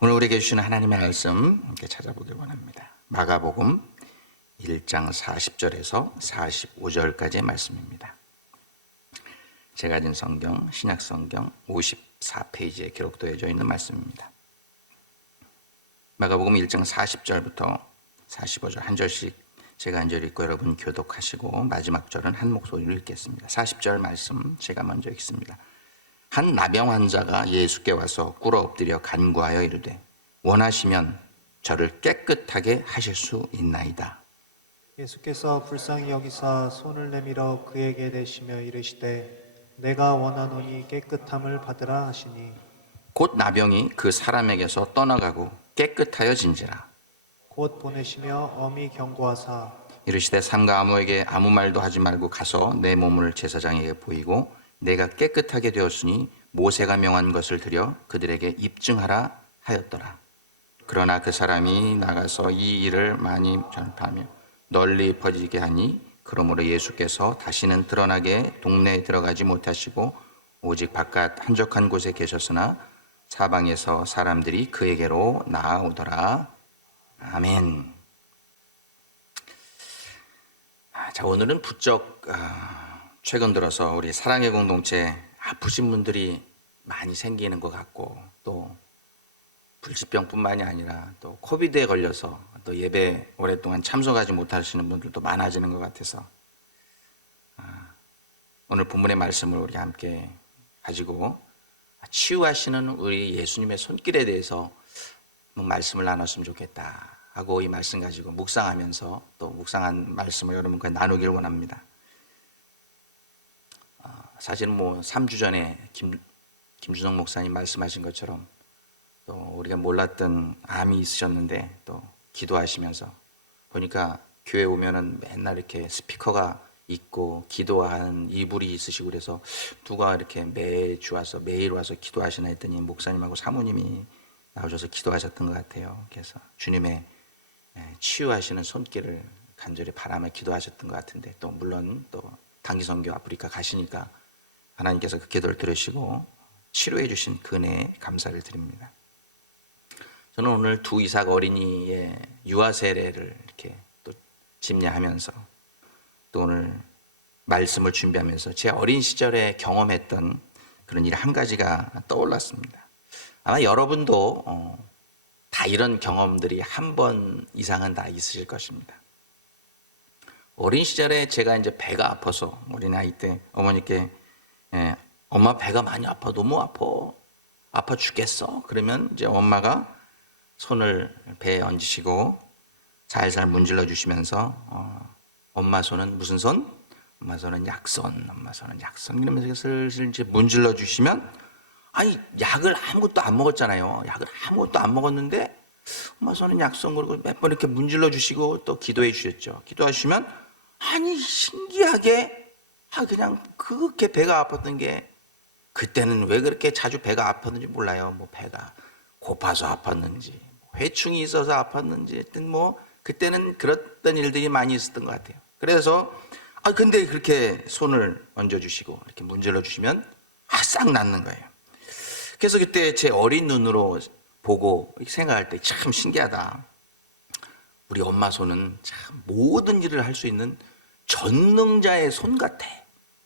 오늘 우리에게 주시는 하나님의 말씀 함께 찾아보길 원합니다. 마가복음 1장 40절에서 45절까지의 말씀입니다. 제가 가진 성경 신약 성경 54페이지에 기록되어져 있는 말씀입니다. 마가복음 1장 40절부터 45절 한 절씩 제가 한 절 읽고 여러분 교독하시고 마지막 절은 한 목소리로 읽겠습니다. 40절 말씀 제가 먼저 읽습니다. 한 나병 환자가 예수께 와서 꿇어 엎드려 간구하여 이르되 원하시면 저를 깨끗하게 하실 수 있나이다. 예수께서 불쌍히 여기사 손을 내밀어 그에게 대시며 이르시되 내가 원하노니 깨끗함을 받으라 하시니 곧 나병이 그 사람에게서 떠나가고 깨끗하여진지라. 곧 보내시며 엄히 경고하사 이르시되 삼가 아무에게 아무 말도 하지 말고 가서 내 몸을 제사장에게 보이고 내가 깨끗하게 되었으니 모세가 명한 것을 드려 그들에게 입증하라 하였더라. 그러나 그 사람이 나가서 이 일을 많이 전파하며 널리 퍼지게 하니 그러므로 예수께서 다시는 드러나게 동네에 들어가지 못하시고 오직 바깥 한적한 곳에 계셨으나 사방에서 사람들이 그에게로 나아오더라. 아멘. 아, 자 오늘은 부쩍 아, 최근 들어서 우리 사랑의 공동체 아프신 분들이 많이 생기는 것 같고 또 불치병뿐만이 아니라 또 코비드에 걸려서 또 예배 오랫동안 참석하지 못하시는 분들도 많아지는 것 같아서 아, 오늘 본문의 말씀을 우리 함께 가지고 치유하시는 우리 예수님의 손길에 대해서 말씀을 나눴으면 좋겠다 하고 이 말씀 가지고 묵상하면서 또 묵상한 말씀을 여러분과 나누길 원합니다. 어, 사실 뭐 3주 전에 김, 김주성 목사님 말씀하신 것처럼 또 우리가 몰랐던 암이 있으셨는데 또 기도하시면서 보니까 교회 오면은 맨날 이렇게 스피커가 있고 기도하는 이불이 있으시고 그래서 누가 이렇게 매주 와서 매일 와서 기도하시나 했더니 목사님하고 사모님이 나오셔서 기도하셨던 것 같아요. 그래서 주님의 예, 치유하시는 손길을 간절히 바라며 기도하셨던 것 같은데 또 물론 또 단기 선교 아프리카 가시니까 하나님께서 그 기도를 들으시고 치료해 주신 그 은혜에 감사를 드립니다. 저는 오늘 두 이삭 어린이의 유아 세례를 이렇게 또 집례하면서 또 오늘 말씀을 준비하면서 제 어린 시절에 경험했던 그런 일 한 가지가 떠올랐습니다. 아마 여러분도 어, 다 이런 경험들이 한 번 이상은 다 있으실 것입니다. 어린 시절에 제가 이제 배가 아파서 어린 아이 때 어머니께 예, 엄마 배가 많이 아파 너무 아파 아파 죽겠어 그러면 이제 엄마가 손을 배에 얹으시고 살살 문질러 주시면서 어, 엄마 손은 무슨 손? 엄마 손은 약손, 엄마 손은 약손 이러면서 슬슬 이제 문질러 주시면 아니 약을 아무것도 안 먹었잖아요. 약을 아무것도 안 먹었는데 엄마 손은 약손 그리고 몇 번 이렇게 문질러 주시고 또 기도해 주셨죠. 기도하시면 아니 신기하게 아 그냥 그렇게 배가 아팠던 게 그때는 왜 그렇게 자주 배가 아팠는지 몰라요. 뭐 배가 고파서 아팠는지 뭐 회충이 있어서 아팠는지 하여튼 뭐 그때는 그랬던 일들이 많이 있었던 것 같아요. 그래서 아 근데 그렇게 손을 얹어 주시고 이렇게 문질러 주시면 아싹 낫는 거예요. 그래서 그때 제 어린 눈으로 보고 생각할 때 참 신기하다. 우리 엄마 손은 참 모든 일을 할 수 있는 전능자의 손 같아.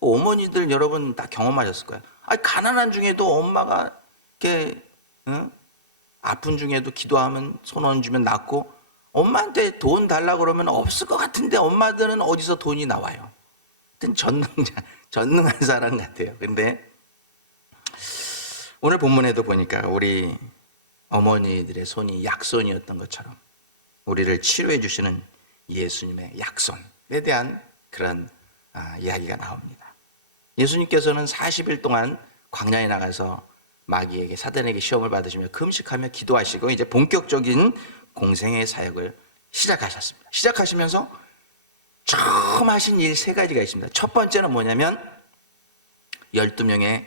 어머니들 여러분 다 경험하셨을 거예요. 아니 가난한 중에도 엄마가 이렇게 응? 아픈 중에도 기도하면 손 얹으면 낫고 엄마한테 돈 달라 그러면 없을 것 같은데 엄마들은 어디서 돈이 나와요. 하여튼 전능자, 전능한 사람 같아요. 근데 오늘 본문에도 보니까 우리 어머니들의 손이 약손이었던 것처럼 우리를 치료해 주시는 예수님의 약손에 대한 그런 아, 이야기가 나옵니다. 예수님께서는 40일 동안 광야에 나가서 마귀에게 사단에게 시험을 받으시며 금식하며 기도하시고 이제 본격적인 공생의 사역을 시작하셨습니다. 시작하시면서 처음 하신 일 세 가지가 있습니다. 첫 번째는 뭐냐면 12명의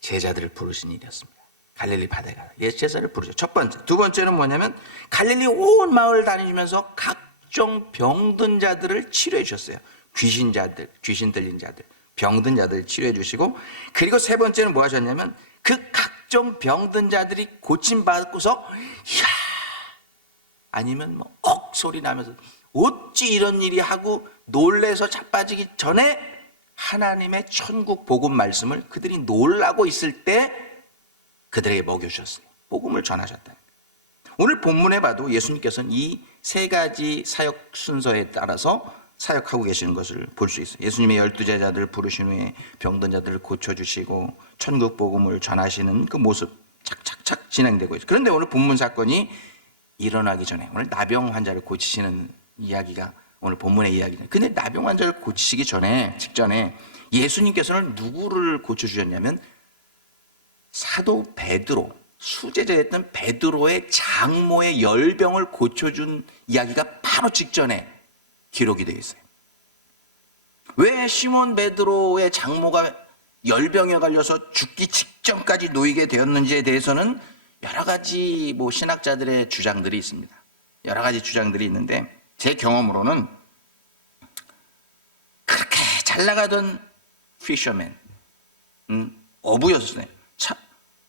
제자들을 부르신 일이었습니다. 갈릴리 바다에 가서 예 제자를 부르죠. 첫 번째. 두 번째는 뭐냐면 갈릴리 온 마을 다니시면서 각종 병든 자들을 치료해 주셨어요. 귀신 자들, 귀신 들린 자들, 병든 자들 치료해 주시고 그리고 세 번째는 뭐 하셨냐면 그 각종 병든 자들이 고침 받고서 이야 아니면 뭐억 소리 나면서 어찌 이런 일이 하고 놀래서 자빠지기 전에 하나님의 천국 복음 말씀을 그들이 놀라고 있을 때 그들에게 먹여 주셨어요. 복음을 전하셨다. 오늘 본문에 봐도 예수님께서는 이 세 가지 사역 순서에 따라서 사역하고 계시는 것을 볼 수 있어요. 예수님의 열두 제자들 부르신 후에 병든 자들을 고쳐주시고 천국 복음을 전하시는 그 모습 착착착 진행되고 있어요. 그런데 오늘 본문 사건이 일어나기 전에 오늘 나병 환자를 고치시는 이야기가 오늘 본문의 이야기죠. 근데 나병 환자를 고치시기 전에 직전에 예수님께서는 누구를 고쳐 주셨냐면 사도 베드로 수제자였던 베드로의 장모의 열병을 고쳐준 이야기가 바로 직전에 기록이 되어 있어요. 왜 시몬 베드로의 장모가 열병에 걸려서 죽기 직전까지 놓이게 되었는지에 대해서는 여러 가지 뭐 신학자들의 주장들이 있습니다. 여러 가지 주장들이 있는데 제 경험으로는 그렇게 잘 나가던 피셔맨, 음, 어부였어요. 차,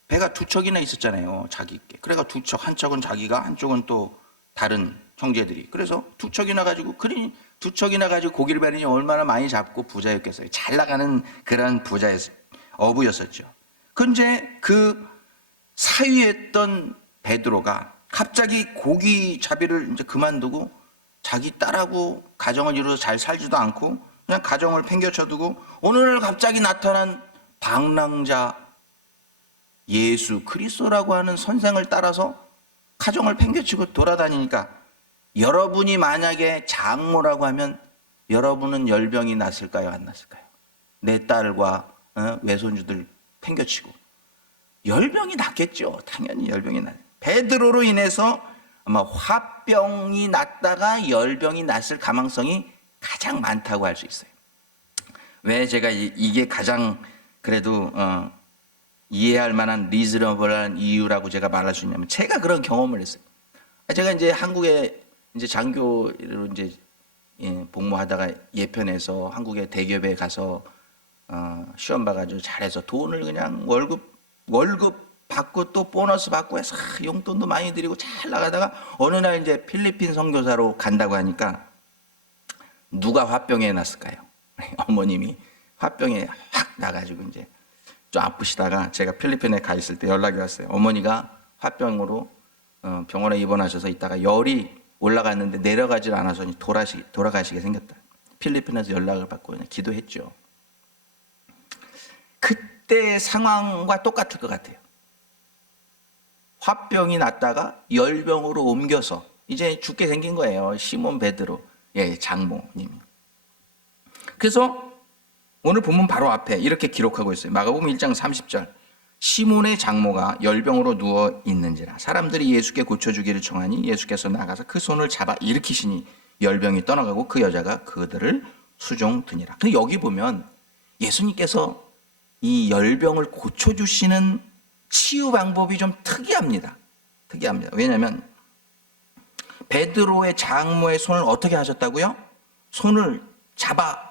배가 두 척이나 있었잖아요. 자기께. 그래가 두 척, 한 척은 자기가, 한쪽은 또 다른 형제들이. 그래서 두 척이나 가지고, 그러니 두 척이나 가지고 고기를 배니 얼마나 많이 잡고 부자였겠어요. 잘 나가는 그런 부자였어요. 어부였었죠. 근데 그 사위했던 베드로가 갑자기 고기 잡이를 이제 그만두고 자기 딸하고 가정을 이루어서 잘 살지도 않고 그냥 가정을 팽겨쳐두고 오늘 갑자기 나타난 방랑자 예수 그리스도라고 하는 선생을 따라서 가정을 팽개치고 돌아다니니까 여러분이 만약에 장모라고 하면 여러분은 열병이 났을까요? 안 났을까요? 내 딸과 어, 외손주들 팽겨치고 열병이 났겠죠. 당연히 열병이 났. 베드로로 인해서 아마 화병이 났다가 열병이 났을 가망성이 가장 많다고 할 수 있어요. 왜 제가 이- 이게 가장 그래도 어, 이해할 만한 리즈너블한 이유라고 제가 말할 수 있냐면 제가 그런 경험을 했어요. 제가 이제 한국에 이제 장교로 이제 예, 복무하다가 예편에서 한국의 대기업에 가서 어, 시험 봐가지고 잘해서 돈을 그냥 월급 월급 받고 또 보너스 받고 해서 아, 용돈도 많이 드리고 잘 나가다가 어느 날 이제 필리핀 선교사로 간다고 하니까 누가 화병에 났을까요? 어머님이 화병에 확 나가지고 이제 좀 아프시다가 제가 필리핀에 가 있을 때 연락이 왔어요. 어머니가 화병으로 어, 병원에 입원하셔서 있다가 열이 올라갔는데 내려가질 않아서 돌아시, 돌아가시게 생겼다. 필리핀에서 연락을 받고 그냥 기도했죠. 그때 상황과 똑같을 것 같아요. 화병이 났다가 열병으로 옮겨서 이제 죽게 생긴 거예요. 시몬 베드로, 예, 장모님이. 그래서 오늘 본문 바로 앞에 이렇게 기록하고 있어요. 마가복음 1장 30절. 시몬의 장모가 열병으로 누워 있는지라 사람들이 예수께 고쳐 주기를 청하니 예수께서 나가서 그 손을 잡아 일으키시니 열병이 떠나가고 그 여자가 그들을 수종 드니라. 근데 여기 보면 예수님께서 이 열병을 고쳐 주시는 치유 방법이 좀 특이합니다. 특이합니다. 왜냐하면 베드로의 장모의 손을 어떻게 하셨다고요? 손을 잡아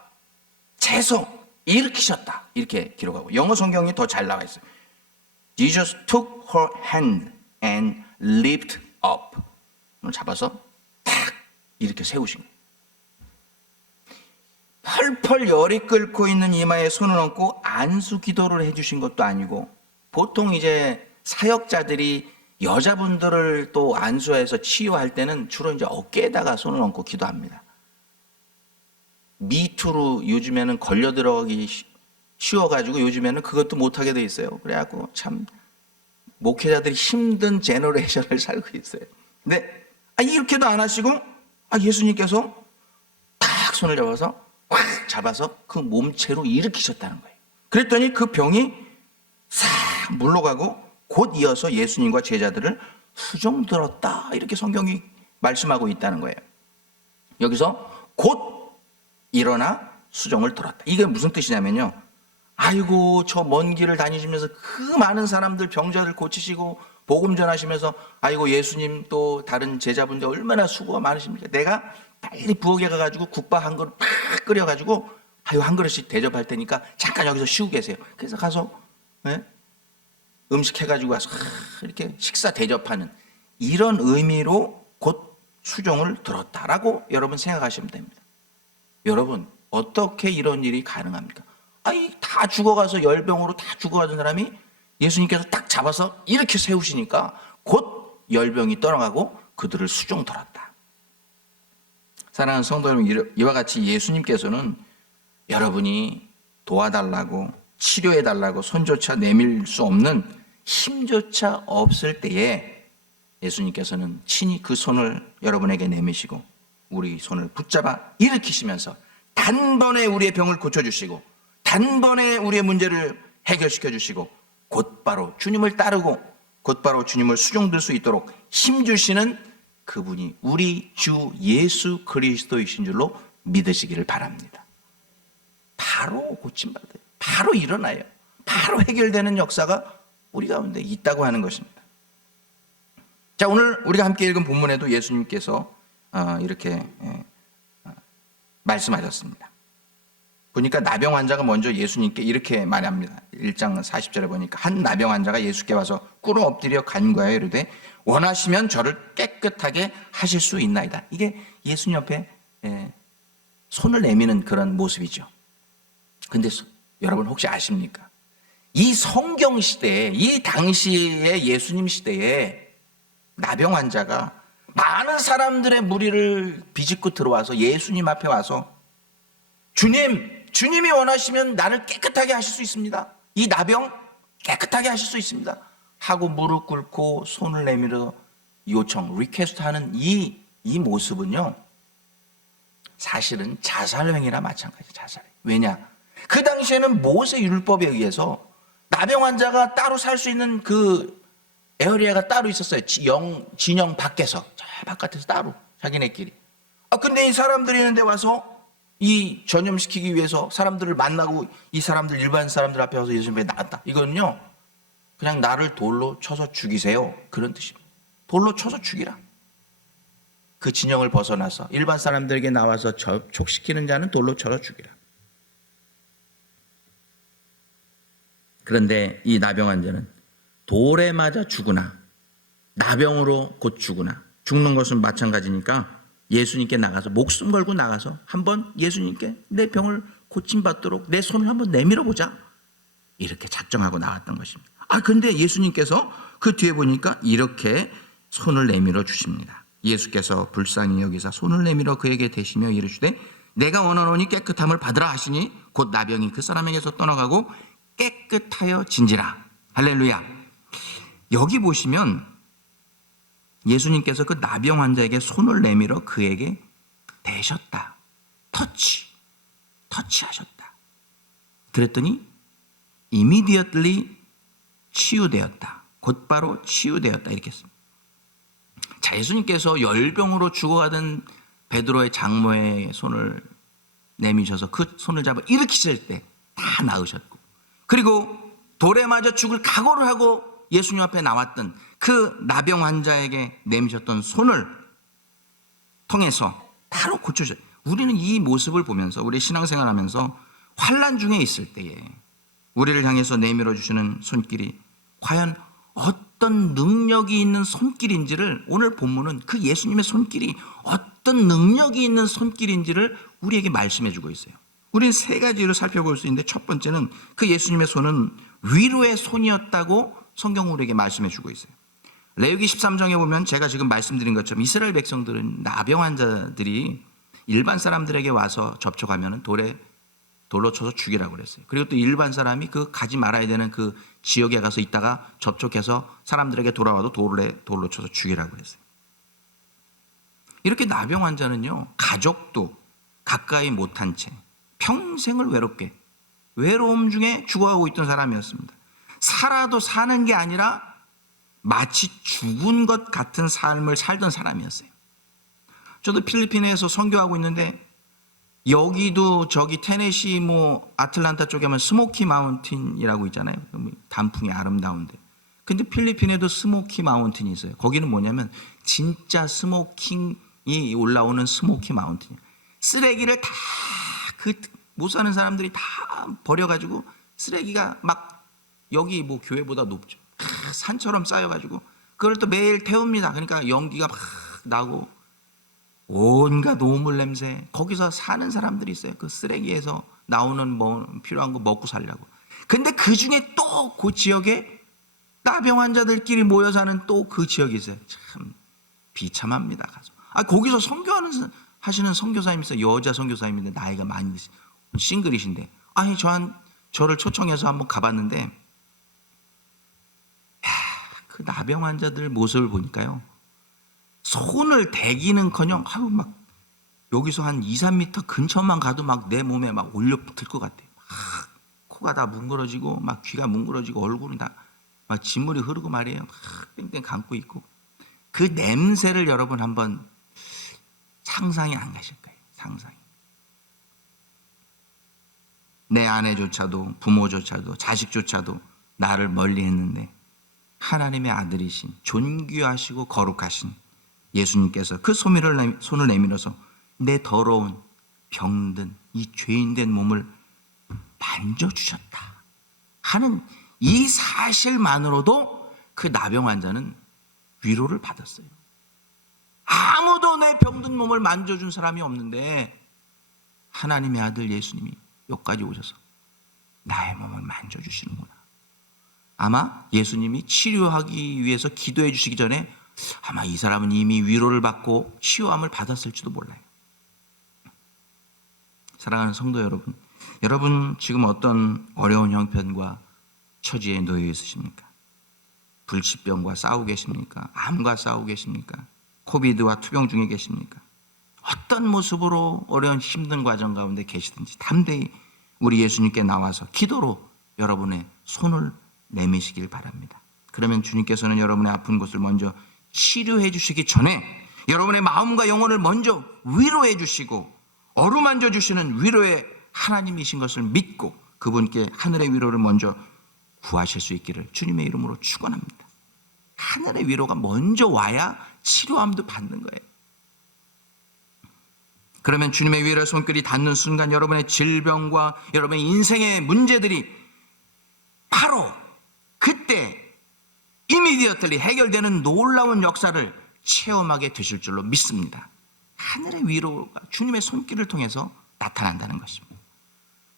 재서 일으키셨다. 이렇게 기록하고 영어 성경이 더 잘 나와 있어요. Jesus took her hand and lifted up. 잡아서 탁 이렇게 세우신 거예요. 펄펄 열이 끓고 있는 이마에 손을 얹고 안수 기도를 해주신 것도 아니고 보통 이제 사역자들이 여자분들을 또 안수해서 치유할 때는 주로 이제 어깨에다가 손을 얹고 기도합니다. 미투로 요즘에는 걸려 들어가기 쉬- 쉬워가지고 요즘에는 그것도 못하게 돼 있어요. 그래갖고 참 목회자들이 힘든 제너레이션을 살고 있어요. 근데 아, 이렇게도 안 하시고 아, 예수님께서 탁 손을 잡아서 확 잡아서 그 몸체로 일으키셨다는 거예요. 그랬더니 그 병이 싹 물러가고 곧 이어서 예수님과 제자들을 수종 들었다 이렇게 성경이 말씀하고 있다는 거예요. 여기서 곧 일어나 수종을 들었다. 이게 무슨 뜻이냐면요. 아이고 저 먼 길을 다니시면서 그 많은 사람들 병자들 고치시고 복음 전하시면서 아이고 예수님 또 다른 제자분들 얼마나 수고가 많으십니까? 내가 빨리 부엌에 가가지고 국밥 한 그릇 팍 끓여가지고 아유 한 그릇씩 대접할 테니까 잠깐 여기서 쉬고 계세요. 그래서 가서 예? 음식 해가지고 하, 이렇게 식사 대접하는 이런 의미로 곧 수종을 들었다라고 여러분 생각하시면 됩니다. 여러분 어떻게 이런 일이 가능합니까? 아니 다 죽어가서 열병으로 다 죽어가던 사람이 예수님께서 딱 잡아서 이렇게 세우시니까 곧 열병이 떠나가고 그들을 수종 들었다. 사랑하는 성도 여러분 이와 같이 예수님께서는 여러분이 도와달라고 치료해달라고 손조차 내밀 수 없는 힘조차 없을 때에 예수님께서는 친히 그 손을 여러분에게 내미시고 우리 손을 붙잡아 일으키시면서 단번에 우리의 병을 고쳐주시고 단번에 우리의 문제를 해결시켜 주시고 곧바로 주님을 따르고 곧바로 주님을 수종될 수 있도록 힘주시는 그분이 우리 주 예수 그리스도이신 줄로 믿으시기를 바랍니다. 바로 고침받아요. 바로 일어나요. 바로 해결되는 역사가 우리 가운데 있다고 하는 것입니다. 자, 오늘 우리가 함께 읽은 본문에도 예수님께서 어, 이렇게 예, 어, 말씀하셨습니다. 보니까 나병 환자가 먼저 예수님께 이렇게 말합니다. 1장 40절에 보니까 한 나병 환자가 예수께 와서 꿇어 엎드려 간구하여 이르되 원하시면 저를 깨끗하게 하실 수 있나이다. 이게 예수님 옆에 예, 손을 내미는 그런 모습이죠. 근데 소- 여러분 혹시 아십니까? 이 성경 시대에 이 당시의 예수님 시대에 나병 환자가 많은 사람들의 무리를 비집고 들어와서 예수님 앞에 와서 주님, 주님이 원하시면 나를 깨끗하게 하실 수 있습니다. 이 나병 깨끗하게 하실 수 있습니다. 하고 무릎 꿇고 손을 내밀어 요청, 리퀘스트 하는 이, 이 모습은요, 사실은 자살행위나 마찬가지 자살. 왜냐? 그 당시에는 모세 율법에 의해서 나병 환자가 따로 살 수 있는 그 에어리아가 따로 있었어요. 영, 진영 밖에서. 저 바깥에서 따로. 자기네끼리. 아, 근데 이 사람들이 있는데 와서 이 전염시키기 위해서 사람들을 만나고 이 사람들, 일반 사람들 앞에 와서 예수님에 나왔다. 이거는요, 그냥 나를 돌로 쳐서 죽이세요. 그런 뜻입니다. 돌로 쳐서 죽이라. 그 진영을 벗어나서 일반 사람들에게 나와서 접촉시키는 자는 돌로 쳐서 죽이라. 그런데 이 나병 환자는 돌에 맞아 죽으나 나병으로 곧 죽으나 죽는 것은 마찬가지니까 예수님께 나가서 목숨 걸고 나가서 한번 예수님께 내 병을 고침받도록 내 손을 한번 내밀어 보자 이렇게 작정하고 나왔던 것입니다. 아 근데 예수님께서 그 뒤에 보니까 이렇게 손을 내밀어 주십니다. 예수께서 불쌍히 여기사 손을 내밀어 그에게 대시며 이르시되 내가 원하노니 깨끗함을 받으라 하시니 곧 나병이 그 사람에게서 떠나가고 깨끗하여 진지라 할렐루야. 여기 보시면 예수님께서 그 나병 환자에게 손을 내밀어 그에게 대셨다. 터치. 터치하셨다. 그랬더니 immediately 치유되었다. 곧바로 치유되었다. 이렇게 했습니다. 자, 예수님께서 열병으로 죽어가던 베드로의 장모의 손을 내미셔서 그 손을 잡아 일으키실 때 다 나으셨고 그리고 돌에 맞아 죽을 각오를 하고 예수님 앞에 나왔던 그 나병 환자에게 내미셨던 손을 통해서 바로 고쳐져. 우리는 이 모습을 보면서 우리 신앙생활 하면서 환란 중에 있을 때에 우리를 향해서 내밀어 주시는 손길이 과연 어떤 능력이 있는 손길인지를 오늘 본문은 그 예수님의 손길이 어떤 능력이 있는 손길인지를 우리에게 말씀해 주고 있어요. 우리는 세 가지로 살펴볼 수 있는데 첫 번째는 그 예수님의 손은 위로의 손이었다고 성경 우리에게 말씀해 주고 있어요. 레위기 13장에 보면 제가 지금 말씀드린 것처럼 이스라엘 백성들은 나병 환자들이 일반 사람들에게 와서 접촉하면 돌에 돌로 쳐서 죽이라고 그랬어요. 그리고 또 일반 사람이 그 가지 말아야 되는 그 지역에 가서 있다가 접촉해서 사람들에게 돌아와도 돌에 돌로 쳐서 죽이라고 그랬어요. 이렇게 나병 환자는요 가족도 가까이 못한 채 평생을 외롭게 외로움 중에 죽어가고 있던 사람이었습니다. 살아도 사는 게 아니라 마치 죽은 것 같은 삶을 살던 사람이었어요. 저도 필리핀에서 선교하고 있는데 여기도 저기 테네시 뭐 아틀란타 쪽에 하면 스모키 마운틴이라고 있잖아요. 뭐 단풍이 아름다운데. 근데 필리핀에도 스모키 마운틴이 있어요. 거기는 뭐냐면 진짜 스모킹이 올라오는 스모키 마운틴이에요. 쓰레기를 다 그 못 사는 사람들이 다 버려가지고 쓰레기가 막 여기 뭐 교회보다 높죠. 아, 산처럼 쌓여가지고 그걸 또 매일 태웁니다. 그러니까 연기가 막 나고 온갖 오물 냄새 거기서 사는 사람들이 있어요. 그 쓰레기에서 나오는 뭐 필요한 거 먹고 살려고. 근데 그 중에 또 그 지역에 나병 환자들끼리 모여 사는 또 그 지역이 있어요. 참 비참합니다. 가서. 아 거기서 선교하는 사- 하시는 선교사님 있어요. 여자 선교사님인데 나이가 많이 드신 싱글이신데 아니 저한 저를 초청해서 한번 가봤는데 야, 그 나병 환자들 모습을 보니까요. 손을 대기는커녕 아유 막 여기서 한 2, 3미터 근처만 가도 막 내 몸에 막 올려붙을 것 같아요. 막 코가 다 뭉그러지고 막 귀가 뭉그러지고 얼굴은 다 막 진물이 흐르고 말이에요. 막 땡땡 감고 있고 그 냄새를 여러분 한번 상상이 안 가실 거예요. 상상이. 내 아내조차도 부모조차도 자식조차도 나를 멀리 했는데 하나님의 아들이신 존귀하시고 거룩하신 예수님께서 그 소미를 내- 손을 내밀어서 내 더러운 병든 이 죄인된 몸을 만져주셨다 하는 이 사실만으로도 그 나병 환자는 위로를 받았어요. 아무도 내 병든 몸을 만져준 사람이 없는데 하나님의 아들 예수님이 여기까지 오셔서 나의 몸을 만져주시는구나. 아마 예수님이 치료하기 위해서 기도해 주시기 전에 아마 이 사람은 이미 위로를 받고 치유함을 받았을지도 몰라요. 사랑하는 성도 여러분, 여러분 지금 어떤 어려운 형편과 처지에 놓여 있으십니까? 불치병과 싸우고 계십니까? 암과 싸우고 계십니까? 코비드와 투병 중에 계십니까? 어떤 모습으로 어려운 힘든 과정 가운데 계시든지 담대히 우리 예수님께 나와서 기도로 여러분의 손을 내미시길 바랍니다. 그러면 주님께서는 여러분의 아픈 곳을 먼저 치료해 주시기 전에 여러분의 마음과 영혼을 먼저 위로해 주시고 어루만져 주시는 위로의 하나님이신 것을 믿고 그분께 하늘의 위로를 먼저 구하실 수 있기를 주님의 이름으로 축원합니다. 하늘의 위로가 먼저 와야 치료함도 받는 거예요. 그러면 주님의 위로의 손길이 닿는 순간 여러분의 질병과 여러분의 인생의 문제들이 바로 이미디어틀리 해결되는 놀라운 역사를 체험하게 되실 줄로 믿습니다. 하늘의 위로가 주님의 손길을 통해서 나타난다는 것입니다.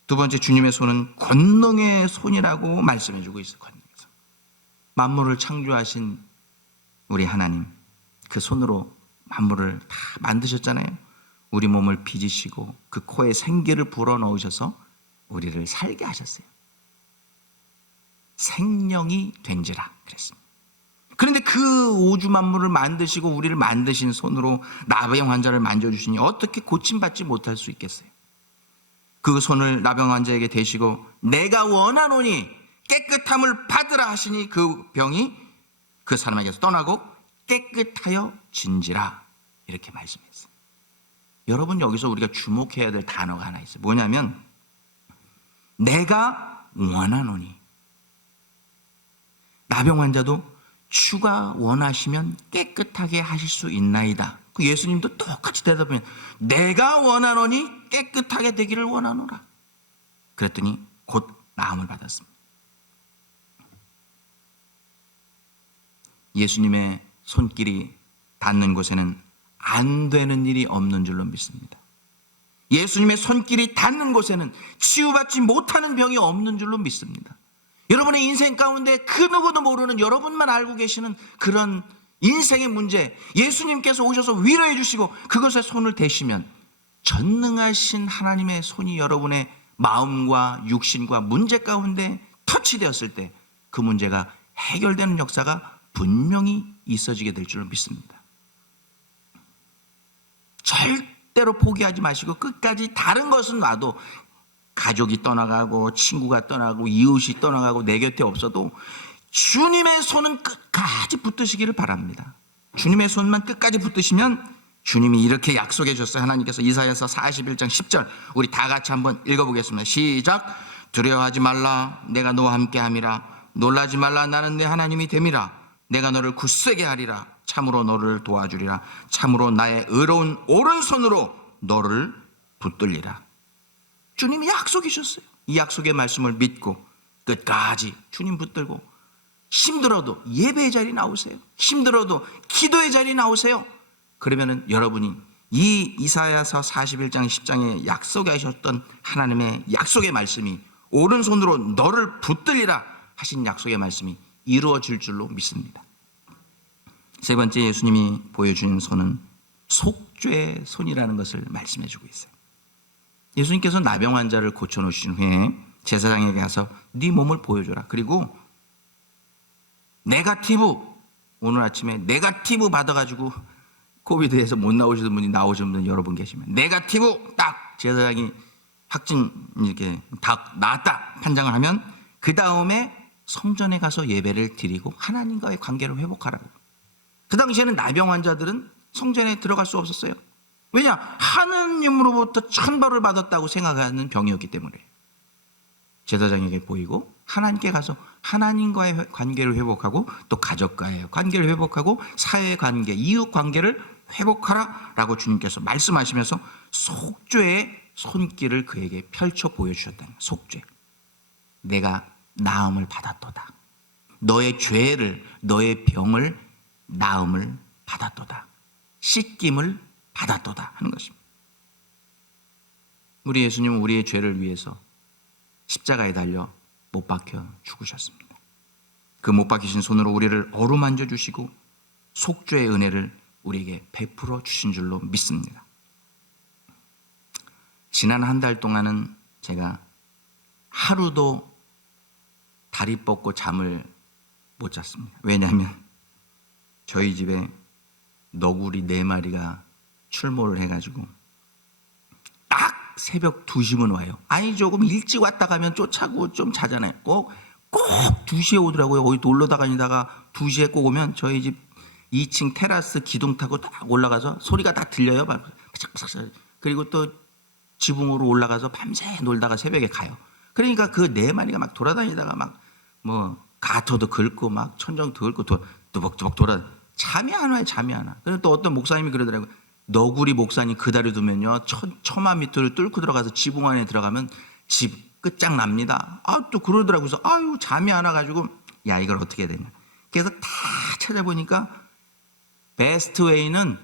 두 번째 주님의 손은 권능의 손이라고 말씀해 주고 있어요. 권능의 손. 만물을 창조하신 우리 하나님 그 손으로 만물을 다 만드셨잖아요. 우리 몸을 빚으시고 그 코에 생기를 불어 넣으셔서 우리를 살게 하셨어요. 생명이 된지라 그랬습니다. 그런데 그 우주 만물을 만드시고 우리를 만드신 손으로 나병 환자를 만져주시니 어떻게 고침받지 못할 수 있겠어요? 그 손을 나병 환자에게 대시고 내가 원하노니 깨끗함을 받으라 하시니 그 병이 그 사람에게서 떠나고 깨끗하여 진지라 이렇게 말씀했어요. 여러분 여기서 우리가 주목해야 될 단어가 하나 있어요. 뭐냐면 내가 원하노니 나병 환자도 주가 원하시면 깨끗하게 하실 수 있나이다. 그 예수님도 똑같이 대답해 내가 원하노니 깨끗하게 되기를 원하노라. 그랬더니 곧 나음을 받았습니다. 예수님의 손길이 닿는 곳에는 안 되는 일이 없는 줄로 믿습니다. 예수님의 손길이 닿는 곳에는 치유받지 못하는 병이 없는 줄로 믿습니다. 여러분의 인생 가운데 그 누구도 모르는 여러분만 알고 계시는 그런 인생의 문제, 예수님께서 오셔서 위로해 주시고 그것에 손을 대시면 전능하신 하나님의 손이 여러분의 마음과 육신과 문제 가운데 터치되었을 때 그 문제가 해결되는 역사가 분명히 있어지게 될 줄로 믿습니다. 절대로 포기하지 마시고 끝까지 다른 것은 놔도 가족이 떠나가고 친구가 떠나고 이웃이 떠나가고 내 곁에 없어도 주님의 손은 끝까지 붙드시기를 바랍니다. 주님의 손만 끝까지 붙드시면 주님이 이렇게 약속해 주셨어요. 하나님께서 이사야서 41장 10절. 우리 다 같이 한번 읽어보겠습니다. 시작. 두려워하지 말라. 내가 너와 함께 함이라. 놀라지 말라. 나는 내 하나님이 됨이라. 내가 너를 굳세게 하리라. 참으로 너를 도와주리라. 참으로 나의 의로운 오른손으로 너를 붙들리라 주님이 약속해 주셨어요. 이 약속의 말씀을 믿고 끝까지 주님 붙들고 힘들어도 예배의 자리에 나오세요. 힘들어도 기도의 자리에 나오세요. 그러면은 여러분이 이 이사야서 41장 10장에 약속하셨던 하나님의 약속의 말씀이 오른손으로 너를 붙들리라 하신 약속의 말씀이 이루어질 줄로 믿습니다. 세 번째 예수님이 보여주는 손은 속죄의 손이라는 것을 말씀해 주고 있어요. 예수님께서 나병 환자를 고쳐 놓으신 후에 제사장에게 가서 네 몸을 보여줘라. 그리고 네가티브 오늘 아침에 네가티브 받아가지고 코비드에서 못 나오시는 분이 나오시는 분 여러 분 계시면 네가티브 딱 제사장이 확진 이렇게 다 나았다 판정을 하면 그 다음에 성전에 가서 예배를 드리고 하나님과의 관계를 회복하라고. 그 당시에는 나병 환자들은 성전에 들어갈 수 없었어요. 왜냐 하느님으로부터 천벌을 받았다고 생각하는 병이었기 때문에 제사장에게 보이고 하나님께 가서 하나님과의 회- 관계를 회복하고 또 가족과의 관계를 회복하고 사회 관계, 이웃 관계를 회복하라 라고 주님께서 말씀하시면서 속죄의 손길을 그에게 펼쳐 보여주셨다는. 속죄. 내가 나음을 받았도다. 너의 죄를 너의 병을 나음을 받았도다. 씻김을 받았도다 하는 것입니다. 우리 예수님은 우리의 죄를 위해서 십자가에 달려 못 박혀 죽으셨습니다. 그 못 박히신 손으로 우리를 어루만져 주시고 속죄의 은혜를 우리에게 베풀어 주신 줄로 믿습니다. 지난 한 달 동안은 제가 하루도 다리 뻗고 잠을 못 잤습니다. 왜냐하면 저희 집에 너구리 네 마리가 출몰을 해가지고 딱 새벽 2시면 와요. 아니 조금 일찍 왔다 가면 쫓아고 좀 자잖아요. 꼭, 꼭 2시에 오더라고요. 거기 놀러 다니다가 2시에 꼭 오면 저희 집 2층 테라스 기둥 타고 딱 올라가서 소리가 다 들려요. 그리고 또 지붕으로 올라가서 밤새 놀다가 새벽에 가요. 그러니까 그 네 마리가 막 돌아다니다가 막 뭐 가터도 긁고 막 천정도 긁고 도- 또벅또벅 돌아 잠이 안 와요 잠이 안 와. 그리고 또 어떤 목사님이 그러더라고요. 너구리 목사님 그 다리 두면요 천, 처마 밑을 뚫고 들어가서 지붕 안에 들어가면 집 끝장납니다. 아 또 그러더라고요. 아유 잠이 안 와가지고 야 이걸 어떻게 해야 되냐. 그래서 다 찾아보니까 베스트 웨이는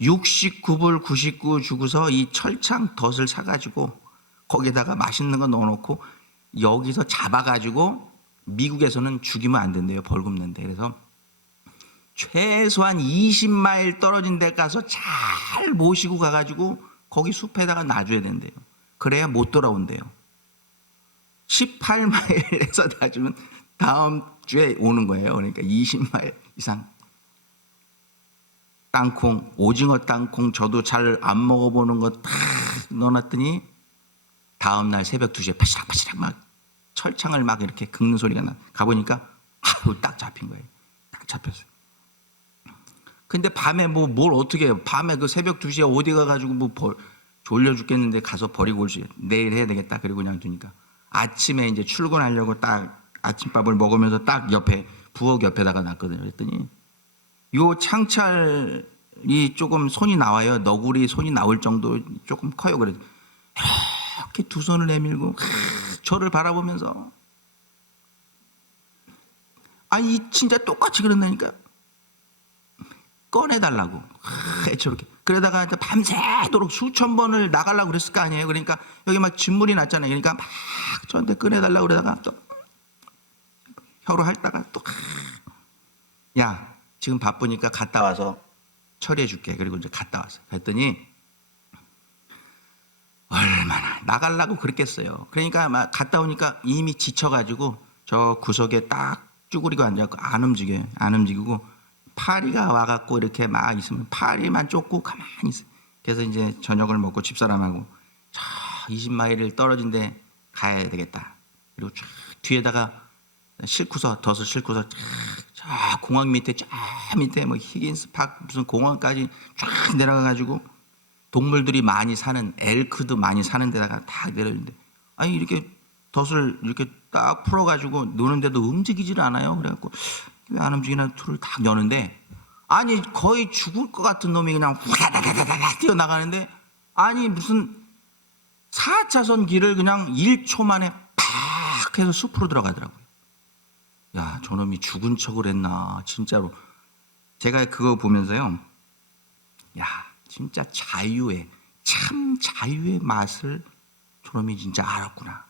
69불 99 주고서 이 철창 덫을 사가지고 거기다가 맛있는 거 넣어놓고 여기서 잡아가지고 미국에서는 죽이면 안 된대요. 벌금 낸대. 그래서 최소한 20마일 떨어진 데 가서 잘 모시고 가가지고 거기 숲에다가 놔줘야 된대요. 그래야 못 돌아온대요. 18마일에서 놔주면 다음 주에 오는 거예요. 그러니까 20마일 이상. 땅콩, 오징어 땅콩 저도 잘 안 먹어보는 거 다 넣어놨더니 다음날 새벽 2시에 파시락파시락 막 철창을 막 이렇게 긁는 소리가 나. 가보니까 아우 딱 잡힌 거예요. 딱 잡혔어요. 근데 밤에 뭐 뭘 어떻게 해요? 밤에 그 새벽 2시에 어디 가가지고 뭐 벌, 졸려 죽겠는데 가서 버리고 올 수, 내일 해야 되겠다. 그리고 그냥 두니까. 아침에 이제 출근하려고 딱 아침밥을 먹으면서 딱 옆에, 부엌 옆에다가 놨거든요. 그랬더니 요 창찰이 조금 손이 나와요. 너구리 손이 나올 정도 조금 커요. 그래도 이렇게 두 손을 내밀고 저를 바라보면서 아니 이 진짜 똑같이 그런다니까 꺼내달라고 하, 저렇게 그러다가 밤새도록 수천 번을 나가려고 그랬을 거 아니에요. 그러니까 여기 막 진물이 났잖아요. 그러니까 막 저한테 꺼내달라고 그러다가 또 혀로 핥다가 또 야, 지금 바쁘니까 갔다 와서 처리해 줄게. 그리고 이제 갔다 왔어요. 그랬더니 얼마나 나가려고 그랬겠어요. 그러니까 막 갔다 오니까 이미 지쳐가지고 저 구석에 딱 쭈그리고 앉아갖고 안 움직여요. 안 움직이고 파리가 와갖고 이렇게 막 있으면 파리만 쫓고 가만히 있어요. 그래서 이제 저녁을 먹고 집사람하고 저 20마일을 떨어진 데 가야 되겠다. 그리고 쫙 뒤에다가 싣고서 덫을 싣고서 쫙, 쫙 공항 밑에 쫙 밑에 뭐 히긴스 팍 무슨 공항까지 쫙 내려가 가지고 동물들이 많이 사는 엘크도 많이 사는 데다가 다 내려는데 아니 이렇게 덫을 이렇게 딱 풀어 가지고 노는데도 움직이질 않아요. 그래갖고 왜 안 움직이나 툴을 딱 여는데 아니 거의 죽을 것 같은 놈이 그냥 후다다다다다 뛰어나가는데 아니 무슨 4차선 길을 그냥 1초 만에 팍 해서 숲으로 들어가더라고요. 야, 저놈이 죽은 척을 했나, 진짜로. 제가 그거 보면서요, 야, 진짜 자유의, 참 자유의 맛을 저놈이 진짜 알았구나.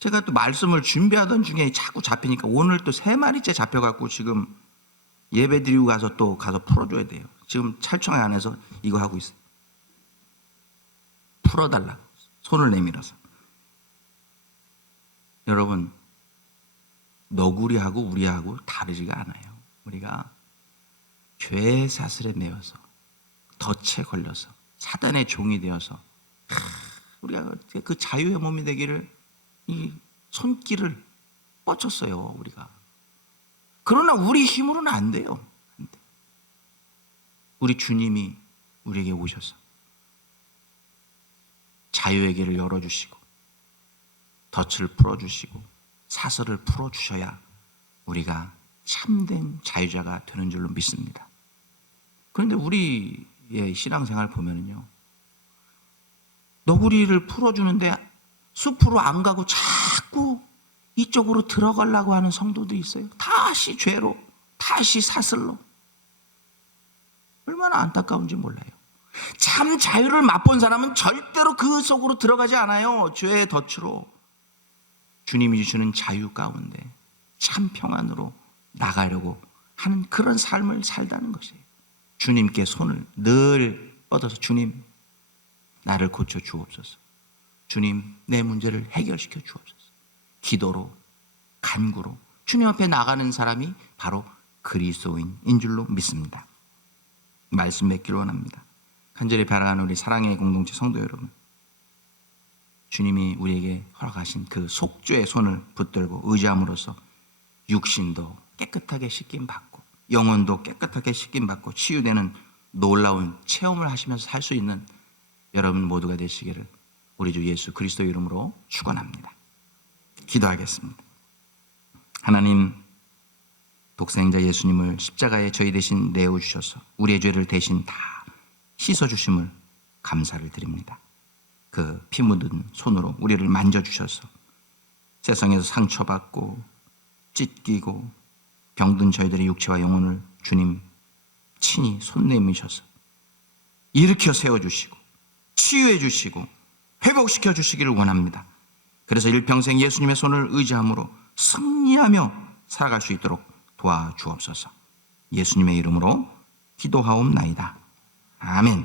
제가 또 말씀을 준비하던 중에 자꾸 잡히니까 오늘 또 세 마리째 잡혀갖고 지금 예배 드리고 가서 또 가서 풀어줘야 돼요. 지금 찰청 안에서 이거 하고 있어요. 풀어달라. 손을 내밀어서. 여러분, 너구리하고 우리하고 다르지가 않아요. 우리가 죄의 사슬에 매여서 덫에 걸려서 사단의 종이 되어서 하, 우리가 그 자유의 몸이 되기를 이 손길을 뻗쳤어요. 우리가 그러나 우리 힘으로는 안 돼요. 우리 주님이 우리에게 오셔서 자유의 길을 열어주시고 덫을 풀어주시고 사슬을 풀어주셔야 우리가 참된 자유자가 되는 줄로 믿습니다. 그런데 우리의 신앙생활 보면은요, 너구리를 풀어주는데 숲으로 안 가고 자꾸 이쪽으로 들어가려고 하는 성도도 있어요. 다시 죄로, 다시 사슬로. 얼마나 안타까운지 몰라요. 참 자유를 맛본 사람은 절대로 그 속으로 들어가지 않아요. 죄의 덫으로. 주님이 주시는 자유 가운데 참 평안으로 나가려고 하는 그런 삶을 살다는 것이에요. 주님께 손을 늘 뻗어서 주님, 나를 고쳐 주옵소서. 주님, 내 문제를 해결시켜 주옵소서. 기도로, 간구로 주님 앞에 나가는 사람이 바로 그리스도인인 줄로 믿습니다. 말씀 맺기를 원합니다. 간절히 바라는 우리 사랑의 공동체 성도 여러분. 주님이 우리에게 허락하신 그 속죄의 손을 붙들고 의지함으로써 육신도 깨끗하게 씻김 받고 영혼도 깨끗하게 씻김 받고 치유되는 놀라운 체험을 하시면서 살 수 있는 여러분 모두가 되시기를 우리 주 예수 그리스도 이름으로 축원합니다. 기도하겠습니다. 하나님 독생자 예수님을 십자가에 저희 대신 내어 주셔서 우리의 죄를 대신 다 씻어 주심을 감사를 드립니다. 그 피 묻은 손으로 우리를 만져 주셔서 세상에서 상처받고 찢기고 병든 저희들의 육체와 영혼을 주님 친히 손 내미셔서 일으켜 세워 주시고 치유해 주시고 회복시켜 주시기를 원합니다. 그래서 일평생 예수님의 손을 의지함으로 승리하며 살아갈 수 있도록 도와주옵소서. 예수님의 이름으로 기도하옵나이다. 아멘.